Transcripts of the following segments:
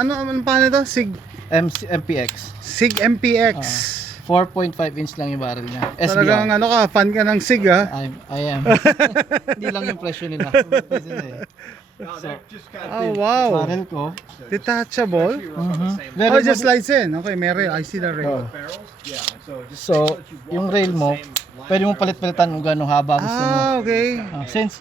ano pa nito? MPX. SIG MPX. 4.5 inch lang yung barrel niya. Talagang SBR. ano ka, fan ka ng SIG ha? I am. Hindi lang yung presyo nila. So, Oh wow. barrel ko. Detachable. Very Oh, it just good. slides in. Okay, may rail. I see the rail. So, yung rail mo, pwede mo palit-palitan kung gano'ng haba gusto mo. Ah, okay. Since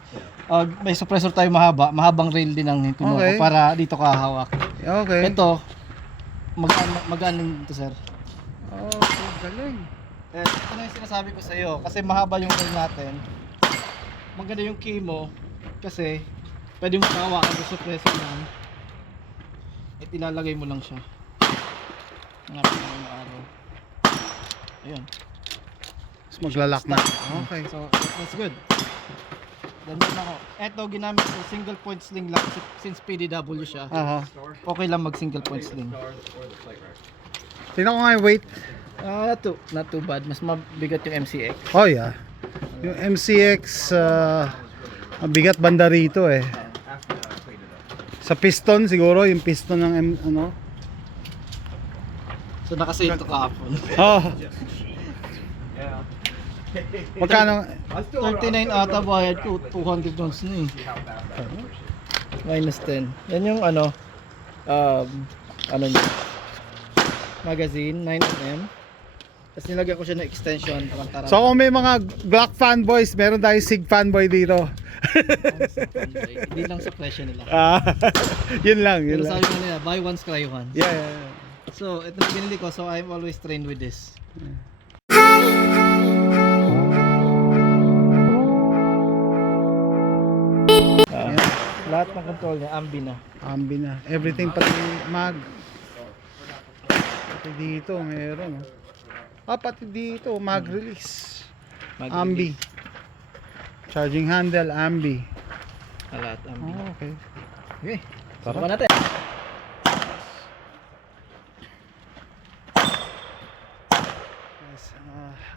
may suppressor tayo mahabang rail din ang kinuha Okay. ko para dito ka hawak. Okay. Ito, magaan to sir. Oh, galing. Ito na yung sinasabi ko sa iyo kasi mahaba yung rail natin. Maganda yung key mo kasi pwede mo hawakan yung suppressor lang. At ilalagay mo lang siya. Hanapin mo yung araw. Ayun. Tapos maglalak na. Okay. So, that's good. Then ako. Ito ginamit ko single point sling lang since PDW siya. Aha. Okay lang mag single point sling. Tingnan ko nga yung weight. Not too bad. Mas mabigat yung MCX. Oh yeah. Yung MCX, mabigat banda rito eh. Sa piston siguro, yung piston ng ano. So nakasale to kahapon. Oh. Magkano? 39 ata bayad ko. 200 dons na eh. Minus 10. Yan yung ano niya. Magazine 9mm. Tapos nilagyan ko siya ng extension. So kung may mga Glock fanboys, meron tayong SIG fanboy dito. Hindi lang sa presyo nila. Yun lang, yun Pero lang. sabi mo nila, buy once, cry once. Yeah, yeah, yeah. So, ito na binili ko. So, I'm always trained with this. Lahat ng control niya, ambi na. Ambi na. Everything pati mag. Pati dito meron. Pati dito mag release. Ambi. Charging handle ambi. Lahat ambi. Oh, okay. Okay. Subukan natin. Yes,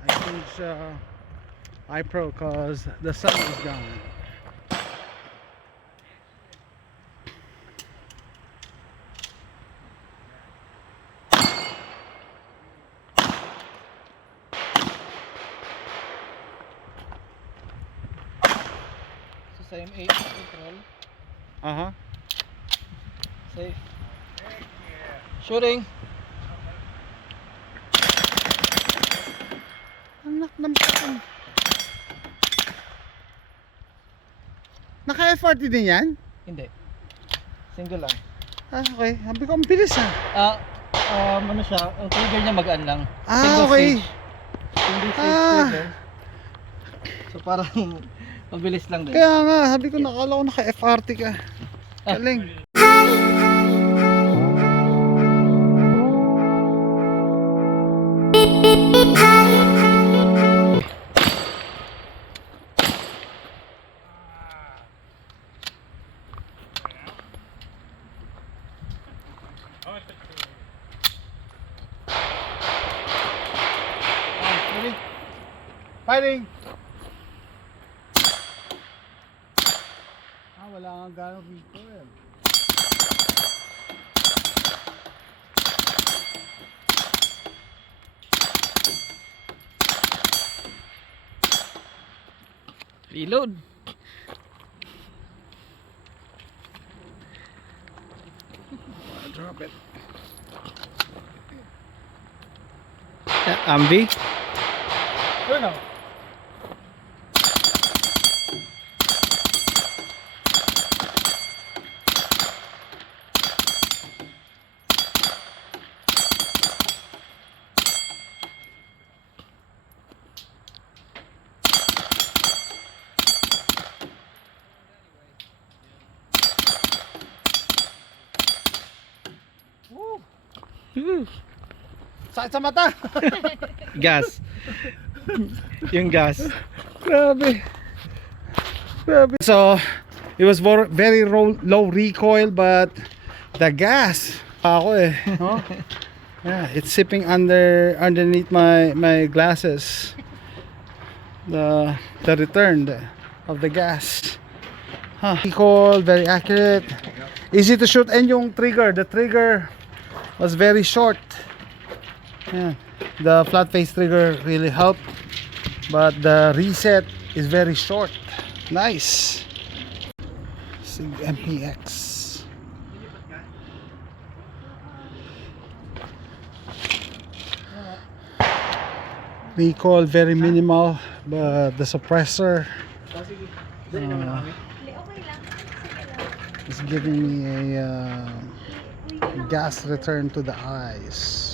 I change iPro cause the sun is gone. So, sa M8 control. Aha. Safe. Shooting. Anak ng patang. Naka-FRT din yan? Hindi. Single lang. Okay. Sabi ko, ang bilis Ano siya, ang trigger niya magaan lang. Okay. Single stage trigger. So parang mabilis lang din. Kaya nga, sabi ko, nakala ko naka-FRT ka. Galing. Ready? Fighting! Wala nga gano'ng recoil. Reload. Drop it. Ambi. Turn out. Sakit sa mata. Gas. Yung gas. Grabe. Grabe. So, it was very low recoil but the gas. Ako eh. No? Yeah, it's sipping underneath my glasses. The return of the gas. Recoil, very accurate. Easy to shoot, and yung trigger, the trigger was very short. Yeah. The flat face trigger really helped, but the reset is very short. Nice. Sig MPX. Recoil very minimal, but the suppressor is giving me a gas return to the eyes.